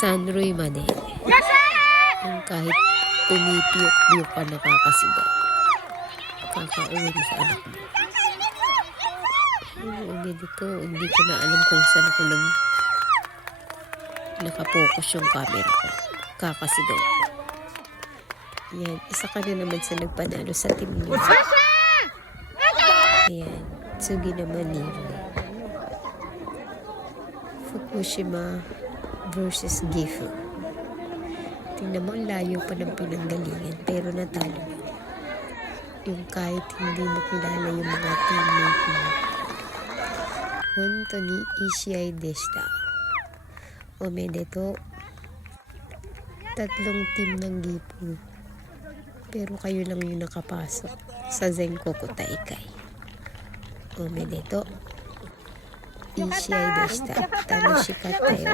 Sanroy Made. Yung kahit pumipiyok-piyok ka nakakasigaw. Kakauwi mo sa anak mo. Yung dito, hindi ko na alam kung saan ako nakapokus yung camera ko. Kakasigaw ko. Yan, isa ka na naman sa nagpanalo sa team niyo. Ayan, Tsugi naman Leroy. Fukushima versus Gifu. Tingnan mo, ang layo pa ng pinanggalingan, pero natalo na. Yung kahit hindi mo kilala yung mga teammate mo. Honto ni Ishii deshita. Omedeto. 3 team ng Gifu. Pero kayo lang yung nakapasok sa Zenkoku Taikai. Omedeto. Ishii deshita. Tanoshikatta yo.